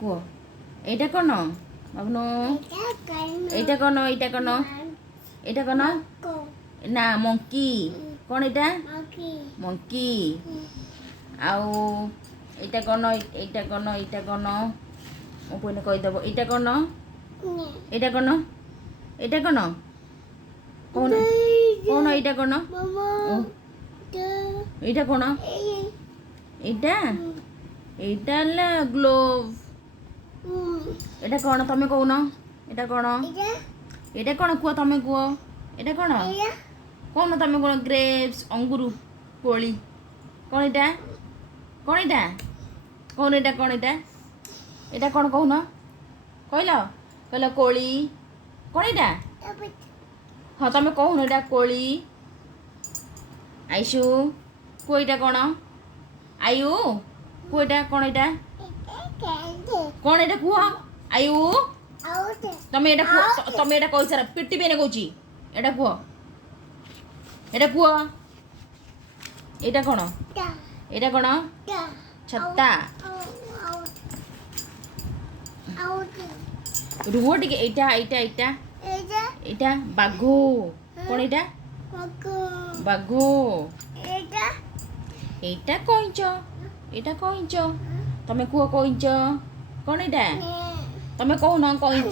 କୁହ ଏଇଟା କ'ଣ ବାବୁନୁ? ଏଇଟା କ'ଣ? ଏଇଟା କ'ଣ? ଏଇଟା କ'ଣ? ନା ମଙ୍କି। କ'ଣ ଏଇଟା? ମଙ୍କି। ଆଉ ଏଇଟା କ'ଣ? ଏଇଟା କ'ଣ? ଏଇଟା କ'ଣ? ମୋ ପୁଣି କହିଦେବ। ଏଇଟା କ'ଣ? ଏଇଟା କ'ଣ? ଏଇଟା କ'ଣ? କହୁନ କହୁନ ଏଇଟା କ'ଣ? ଏଇଟା କ'ଣ? ଏଇଟା ଏଇଟା ହେଲା ଗ୍ଲୋଭ୍। ଏଇଟା କ'ଣ ତମେ କହୁନ? ଏଇଟା କ'ଣ? ଏଇଟା କ'ଣ କୁହ ତମେ କୁହ? ଏଇଟା କ'ଣ କହୁନ ତମେ? କ'ଣ ଗ୍ରେପ୍ସ ଅଙ୍ଗୁରୁ କୋଳି। କ'ଣ ଏଇଟା? କ'ଣ ଏଇଟା? କହୁନ ଏଇଟା କ'ଣ? ଏଇଟା ଏଇଟା କ'ଣ କହୁନ? କହିଲ କହିଲ କୋଳି। କ'ଣ ଏଇଟା? ହଁ ତମେ କହୁନ ଏଇଟା କୋଳି। ଆଇସୁ କୁହ ଏଇଟା କ'ଣ? ଆୟୁ କୁହ ଏଇଟା କ'ଣ? ଏଇଟା କ'ଣ? ଏଇଟା କୁହ ଆୟୁ। ତମେ ଏଇଟା କୁହ। ତମେ ଏଇଟା କହିସାର ପିଟିବି ଏଇନେ କହୁଛି। ଏଇଟା କୁହ। ଏଇଟା କୁହ। ଏଇଟା କ'ଣ? ଏଇଟା କ'ଣ? ଛତା। ରୁହ ଟିକେ। ଏଇଟା ଏଇଟା ଏଇଟା ଏଇଟା ବାଘ। କ'ଣ ଏଇଟା? ବାଘ। ଏଇଟା କଇଁଚ। ଏଇଟା କଇଁଚ। ତମେ କୁହ କଇଁଚ। କ'ଣ ଏଇଟା? ତମେ କହୁନ କଇଁଚ।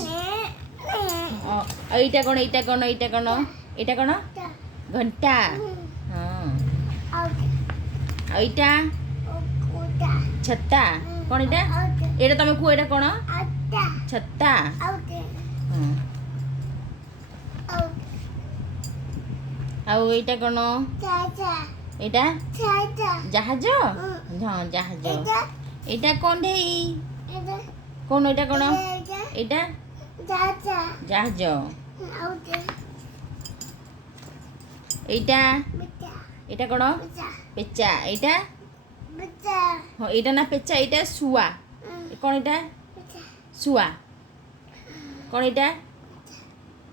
ଏଇଟା କ'ଣ? ଏଇଟା କ'ଣ? ଏଇଟା କ'ଣ? ଏଇଟା କ'ଣ? ଘଣ୍ଟା। ହଁ ଆଉ ଏଇଟା ଛତା। କ'ଣ ଏଇଟା? ଏଇଟା ତମେ କୁହ ଏଇଟା କ'ଣ? ଛତା। ହଁ ଆଉ ଏଇଟା କ'ଣ? ଏଇଟା ଜାହାଜ। ହଁ ଜାହାଜ। ଏଇଟା କଣ୍ଢେଇ। କ'ଣ ଏଇଟା କ'ଣ? ଏଇଟା ଜାହାଜ। ଏଇଟା ଏଇଟା କ'ଣ? ପେଚା। ଏଇଟା ହଁ ଏଇଟା ନା ପେଚା। ଏଇଟା ଶୁଆ। କ'ଣ ଏଇଟା? ଶୁଆ। କ'ଣ ଏଇଟା?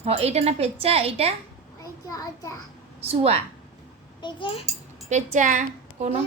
ହଁ ଏଇଟା ନା ପେଚା। ଏଇଟା ଶୁଆ। ପେଚା କହୁନ।